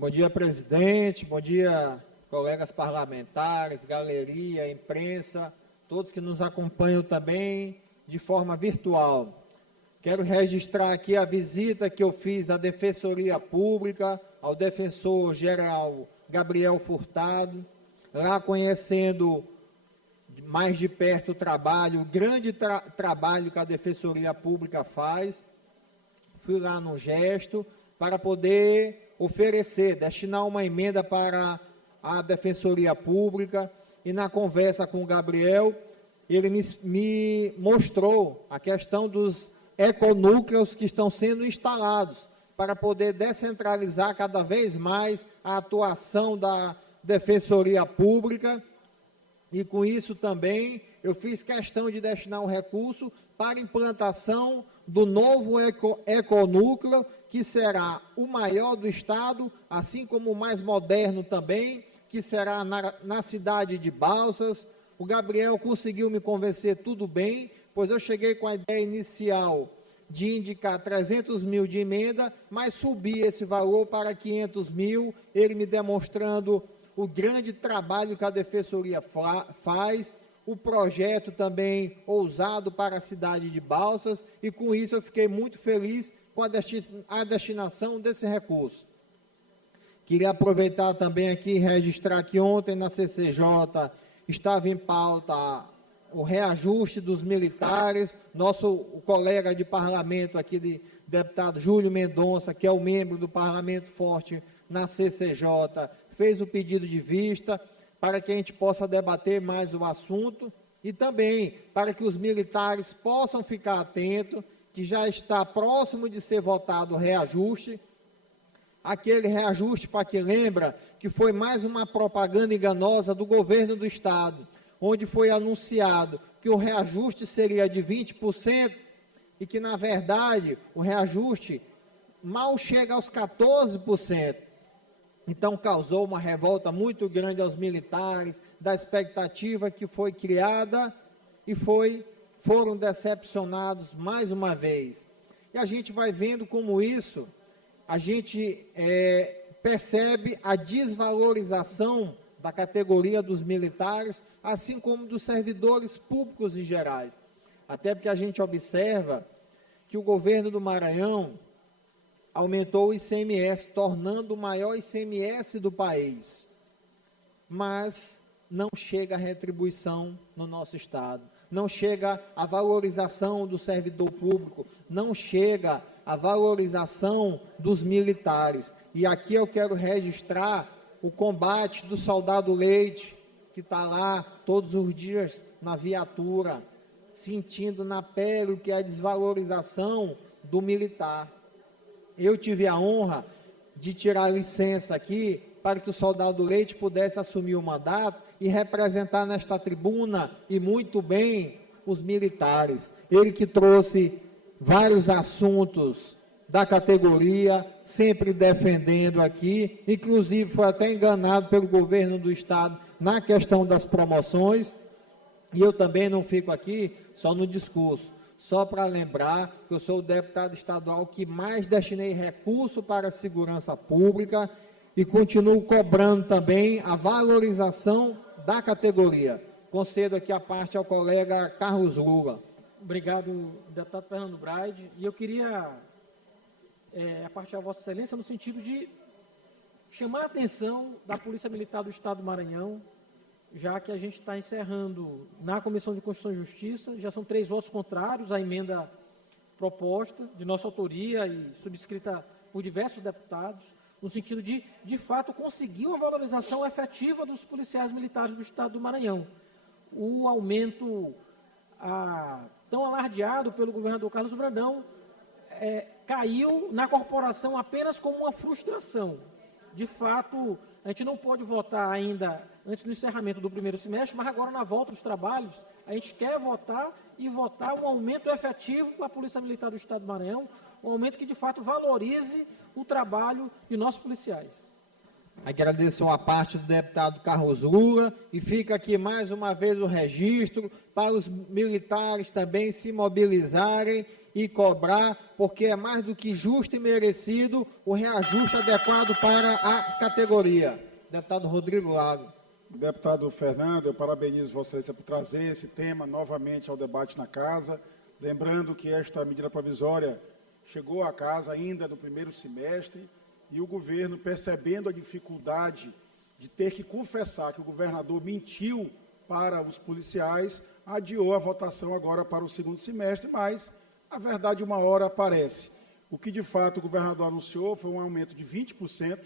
Bom dia, presidente. Bom dia, colegas parlamentares, galeria, imprensa, todos que nos acompanham também de forma virtual. Quero registrar aqui a visita que eu fiz à Defensoria Pública, ao defensor-geral Gabriel Furtado, lá conhecendo mais de perto o trabalho, o grande trabalho que a Defensoria Pública faz. Fui lá no gesto para poder oferecer, destinar uma emenda para a Defensoria Pública, e na conversa com o Gabriel, ele me mostrou a questão dos econúcleos que estão sendo instalados para poder descentralizar cada vez mais a atuação da Defensoria Pública, e com isso também eu fiz questão de destinar um recurso para a implantação do novo econúcleo, que será o maior do estado, assim como o mais moderno também, que será na cidade de Balsas. O Gabriel conseguiu me convencer tudo bem, pois eu cheguei com a ideia inicial de indicar 300 mil de emenda, mas subi esse valor para 500 mil, ele me demonstrando o grande trabalho que a Defensoria faz, o projeto também ousado para a cidade de Balsas, e com isso eu fiquei muito feliz com a destinação desse recurso. Queria aproveitar também aqui e registrar que ontem na CCJ estava em pauta o reajuste dos militares. O colega de parlamento aqui, deputado Júlio Mendonça, que é o membro do Parlamento Forte na CCJ, fez o pedido de vista para que a gente possa debater mais o assunto, e também para que os militares possam ficar atentos, que já está próximo de ser votado o reajuste. Aquele reajuste, para quem lembra, que foi mais uma propaganda enganosa do governo do estado, onde foi anunciado que o reajuste seria de 20%, e que, na verdade, o reajuste mal chega aos 14%. Então, causou uma revolta muito grande aos militares, da expectativa que foi criada, e foram decepcionados mais uma vez. E a gente vai vendo como isso, a gente percebe a desvalorização da categoria dos militares, assim como dos servidores públicos em gerais. Até porque a gente observa que o governo do Maranhão aumentou o ICMS, tornando o maior ICMS do país, mas não chega a retribuição no nosso estado, não chega a valorização do servidor público, não chega a valorização dos militares. E aqui eu quero registrar o combate do soldado Leite, que está lá todos os dias na viatura, sentindo na pele o que é a desvalorização do militar. Eu tive a honra de tirar licença aqui para que o soldado Leite pudesse assumir o mandato e representar nesta tribuna, e muito bem, os militares. Ele que trouxe vários assuntos da categoria, sempre defendendo aqui, inclusive foi até enganado pelo governo do estado na questão das promoções, e eu também não fico aqui só no discurso, só para lembrar que eu sou o deputado estadual que mais destinei recurso para a segurança pública, e continuo cobrando também a valorização da categoria. Concedo aqui a parte ao colega Carlos Lula. Obrigado, deputado Fernando Braide. E eu queria a parte da Vossa Excelência no sentido de chamar a atenção da Polícia Militar do Estado do Maranhão, já que a gente está encerrando na Comissão de Constituição e Justiça, já são 3 votos contrários à emenda proposta, de nossa autoria e subscrita por diversos deputados, no sentido de fato, conseguir uma valorização efetiva dos policiais militares do Estado do Maranhão. O aumento tão alardeado pelo governador Carlos Brandão caiu na corporação apenas como uma frustração. De fato, a gente não pode votar ainda antes do encerramento do primeiro semestre, mas agora, na volta dos trabalhos, a gente quer votar um aumento efetivo para a Polícia Militar do Estado do Maranhão, um aumento que, de fato, valorize o trabalho de nossos policiais. Agradeço a parte do deputado Carlos Lula, e fica aqui mais uma vez o registro para os militares também se mobilizarem e cobrar, porque é mais do que justo e merecido o reajuste adequado para a categoria. Deputado Rodrigo Lago. Deputado Fernando, eu parabenizo Vossa Excelência por trazer esse tema novamente ao debate na Casa. Lembrando que esta medida provisória chegou à Casa ainda no primeiro semestre e o governo, percebendo a dificuldade de ter que confessar que o governador mentiu para os policiais, adiou a votação agora para o segundo semestre, mas a verdade uma hora aparece. O que de fato o governador anunciou foi um aumento de 20%,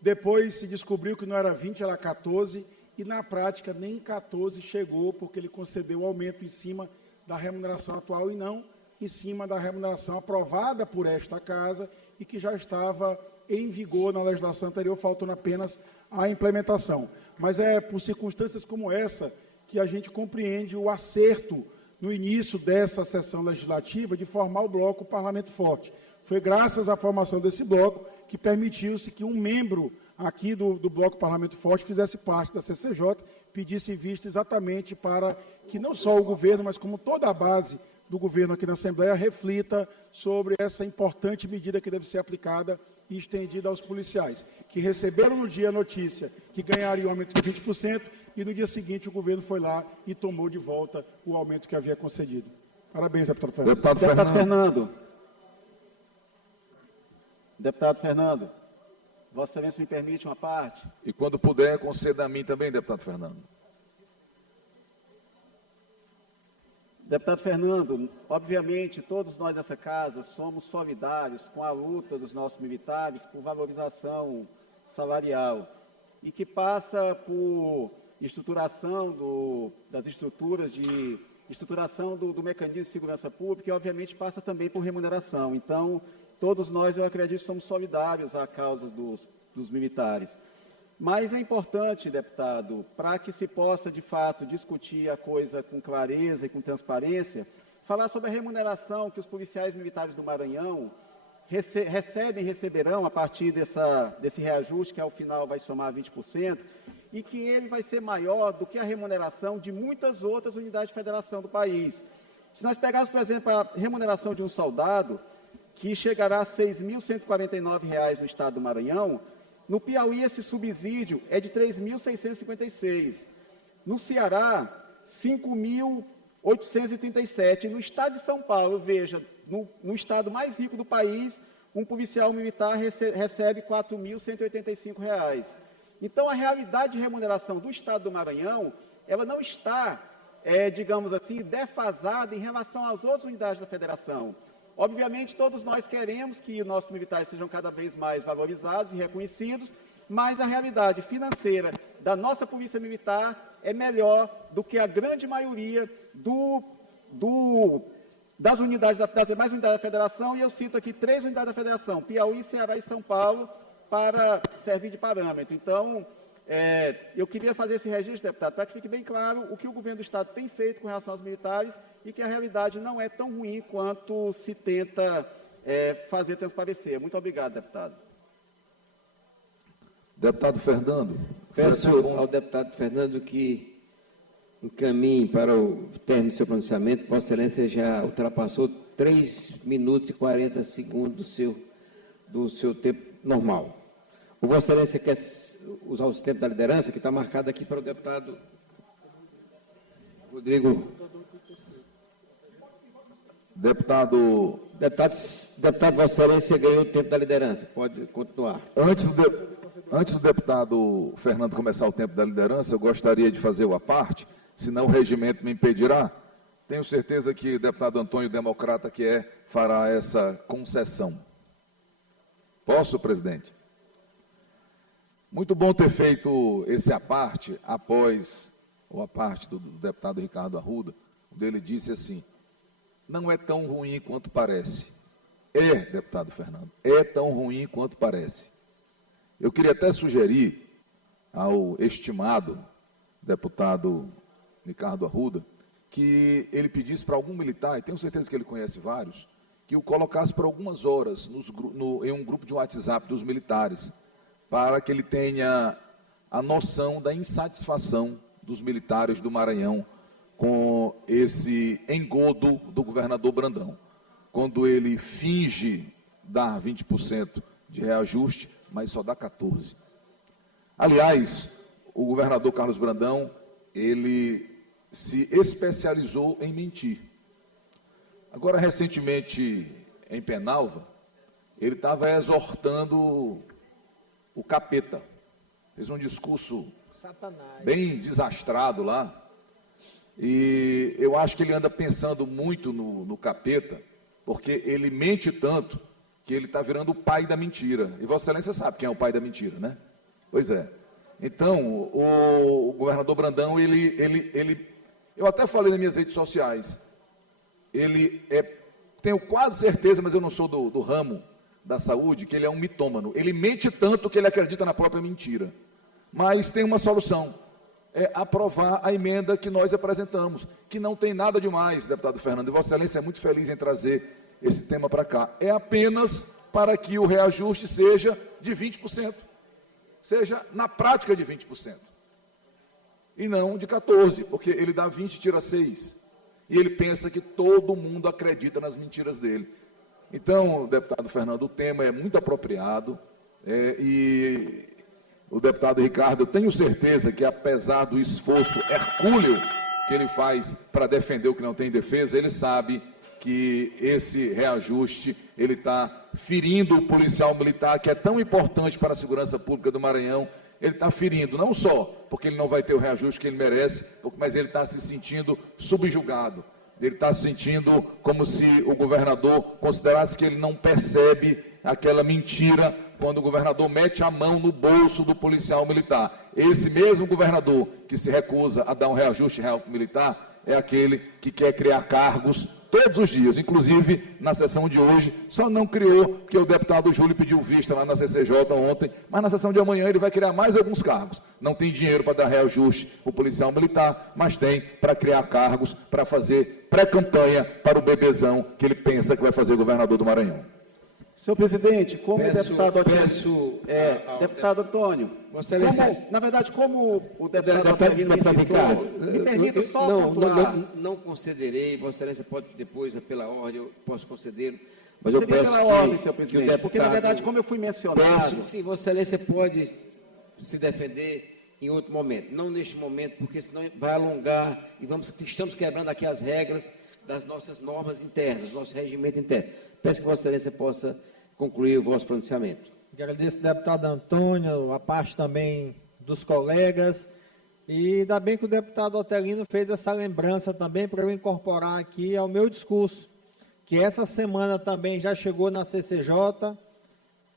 depois se descobriu que não era 20, era 14%, e na prática nem 14% chegou, porque ele concedeu o aumento em cima da remuneração atual e não em cima da remuneração aprovada por esta Casa e que já estava em vigor na legislação anterior, faltando apenas a implementação. Mas é por circunstâncias como essa que a gente compreende o acerto no início dessa sessão legislativa de formar o bloco Parlamento Forte. Foi graças à formação desse bloco que permitiu-se que um membro aqui do Bloco Parlamento Forte fizesse parte da CCJ, pedisse vista exatamente para que não só o governo, mas como toda a base do governo aqui na Assembleia reflita sobre essa importante medida que deve ser aplicada e estendida aos policiais, que receberam no dia a notícia que ganhariam um aumento de 20% e no dia seguinte o governo foi lá e tomou de volta o aumento que havia concedido. Parabéns, deputado Fernando. Deputado Fernando. Deputado Fernando, Vossa Excelência me permite uma parte? E quando puder, conceda a mim também, deputado Fernando. Deputado Fernando, obviamente, todos nós dessa casa somos solidários com a luta dos nossos militares por valorização salarial e que passa por estruturação das estruturas de estruturação do mecanismo de segurança pública e, obviamente, passa também por remuneração. Então, todos nós, eu acredito, somos solidários à causa dos militares. Mas é importante, deputado, para que se possa, de fato, discutir a coisa com clareza e com transparência, falar sobre a remuneração que os policiais militares do Maranhão receberão a partir desse reajuste, que ao final vai somar 20%, e que ele vai ser maior do que a remuneração de muitas outras unidades de federação do país. Se nós pegarmos, por exemplo, a remuneração de um soldado, que chegará a R$ 6.149 no estado do Maranhão, no Piauí esse subsídio é de R$ 3.656. No Ceará, R$ 5.837. No estado de São Paulo, veja, no estado mais rico do país, um policial militar recebe R$ 4.185. Então, a realidade de remuneração do estado do Maranhão, ela não está, digamos assim, defasada em relação às outras unidades da federação. Obviamente, todos nós queremos que nossos militares sejam cada vez mais valorizados e reconhecidos, mas a realidade financeira da nossa Polícia Militar é melhor do que a grande maioria das unidades das demais unidades da Federação, e eu cito aqui 3 unidades da Federação, Piauí, Ceará e São Paulo, para servir de parâmetro. Então, eu queria fazer esse registro, deputado, para que fique bem claro o que o governo do Estado tem feito com relação aos militares e que a realidade não é tão ruim quanto se tenta fazer transparecer. Muito obrigado, deputado. Deputado Fernando. Peço ao deputado Fernando que encaminhe para o término do seu pronunciamento. Vossa Excelência já ultrapassou 3 minutos e 40 segundos do seu tempo normal. O Vossa Excelência quer usar o tempo da liderança, que está marcado aqui para o deputado Rodrigo. Deputado Vossa Excelência ganhou o tempo da liderança. Pode continuar. Antes do deputado Fernando começar o tempo da liderança, eu gostaria de fazer uma parte, senão o regimento me impedirá. Tenho certeza que o deputado Antônio, democrata que fará essa concessão. Posso, presidente? Muito bom ter feito esse aparte após a parte do deputado Ricardo Arruda, onde ele disse assim: não é tão ruim quanto parece. Deputado Fernando, é tão ruim quanto parece. Eu queria até sugerir ao estimado deputado Ricardo Arruda que ele pedisse para algum militar, e tenho certeza que ele conhece vários, que o colocasse por algumas horas em um grupo de WhatsApp dos militares, para que ele tenha a noção da insatisfação dos militares do Maranhão com esse engodo do governador Brandão. quando ele finge dar 20% de reajuste, mas só dá 14%. Aliás, o governador Carlos Brandão, ele se especializou em mentir. Agora, recentemente, em Penalva, ele estava exortando o capeta. Fez um discurso Satanás. bem desastrado lá. E eu acho que ele anda pensando muito no capeta, porque ele mente tanto que ele está virando o pai da mentira. E Vossa Excelência sabe quem é o pai da mentira, né? Pois é. Então, o governador Brandão, eu até falei nas minhas redes sociais, tenho quase certeza, mas eu não sou do ramo da saúde, que ele é um mitômano. Ele mente tanto que ele acredita na própria mentira. Mas tem uma solução, é aprovar a emenda que nós apresentamos, que não tem nada demais, deputado Fernando, e Vossa Excelência é muito feliz em trazer esse tema para cá. É apenas para que o reajuste seja de 20%, seja na prática de 20%, e não de 14%, porque ele dá 20 e tira 6%, e ele pensa que todo mundo acredita nas mentiras dele. Então, deputado Fernando, o tema é muito apropriado, e o deputado Ricardo, eu tenho certeza que, apesar do esforço hercúleo que ele faz para defender o que não tem defesa, ele sabe que esse reajuste, ele está ferindo o policial militar, que é tão importante para a segurança pública do Maranhão. Ele está ferindo, não só porque ele não vai ter o reajuste que ele merece, mas ele está se sentindo subjugado. Ele está se sentindo como se o governador considerasse que ele não percebe aquela mentira quando o governador mete a mão no bolso do policial militar. Esse mesmo governador que se recusa a dar um reajuste real militar é aquele que quer criar cargos todos os dias, inclusive na sessão de hoje, só não criou porque o deputado Júlio pediu vista lá na CCJ ontem, mas na sessão de amanhã ele vai criar mais alguns cargos. Não tem dinheiro para dar reajuste para o policial militar, mas tem para criar cargos, para fazer pré-campanha para o bebezão que ele pensa que vai fazer governador do Maranhão. Senhor presidente, como o deputado deputado Antônio, Vossa Excelência, na verdade, como o deputado Otelino me permita só pontuar. Não concederei, Vossa Excelência pode depois, pela ordem, eu posso conceder, mas eu Você vem peço pela ordem, senhor presidente, deputado, porque, na verdade, como eu fui mencionado... Sim, Vossa Excelência pode se defender em outro momento, não neste momento, porque senão vai alongar e estamos quebrando aqui as regras das nossas normas internas, nosso regimento interno. Peço que Vossa Excelência possa concluir o vosso pronunciamento. Agradeço ao deputado Antônio, a parte também dos colegas, e ainda bem que o deputado Otelino fez essa lembrança também para eu incorporar aqui ao meu discurso, que essa semana também já chegou na CCJ,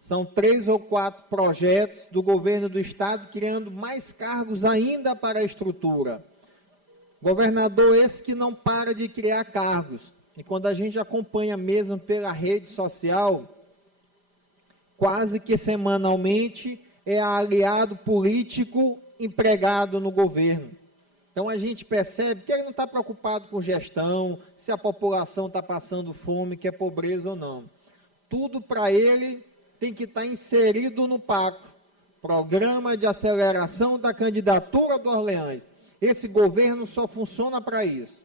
são 3 ou 4 projetos do governo do estado criando mais cargos ainda para a estrutura. Governador esse que não para de criar cargos. E quando a gente acompanha mesmo pela rede social, quase que semanalmente é aliado político empregado no governo. Então a gente percebe que ele não está preocupado com gestão, se a população está passando fome, que é pobreza ou não. Tudo para ele tem que estar inserido no PACO, Programa de Aceleração da Candidatura do Orleans. Esse governo só funciona para isso.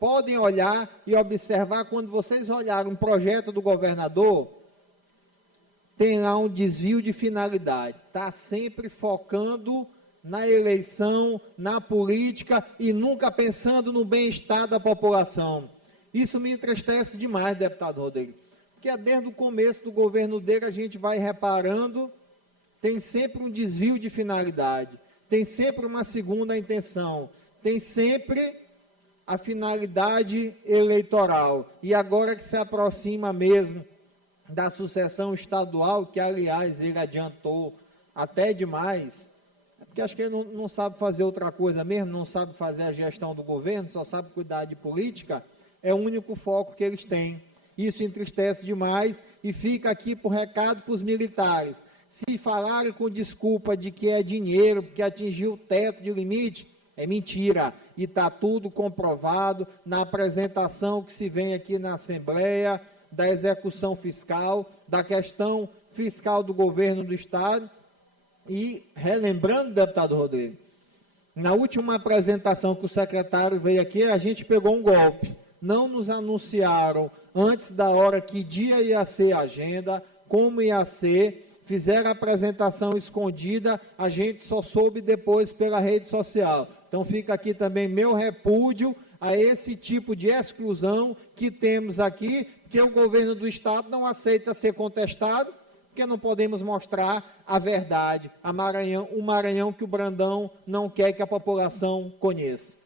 Podem olhar e observar, quando vocês olharem um projeto do governador, tem lá um desvio de finalidade. Está sempre focando na eleição, na política e nunca pensando no bem-estar da população. Isso me entristece demais, deputado Rodrigo, porque desde o começo do governo dele a gente vai reparando, tem sempre um desvio de finalidade, tem sempre uma segunda intenção, tem sempre a finalidade eleitoral. E agora que se aproxima mesmo da sucessão estadual, que aliás ele adiantou até demais, porque acho que ele não sabe fazer outra coisa mesmo, não sabe fazer a gestão do governo, só sabe cuidar de política, é o único foco que eles têm. Isso entristece demais e fica aqui por recado para os militares. Se falarem com desculpa de que é dinheiro, porque atingiu o teto de limite, é mentira. E está tudo comprovado na apresentação que se vem aqui na Assembleia, da execução fiscal, da questão fiscal do governo do Estado. E, relembrando, deputado Rodrigo, na última apresentação que o secretário veio aqui, a gente pegou um golpe. não nos anunciaram antes da hora que dia ia ser a agenda, como ia ser, fizeram a apresentação escondida, a gente só soube depois pela rede social. Então fica aqui também meu repúdio a esse tipo de exclusão que temos aqui, que o governo do Estado não aceita ser contestado, porque não podemos mostrar a verdade, o Maranhão que o Brandão não quer que a população conheça.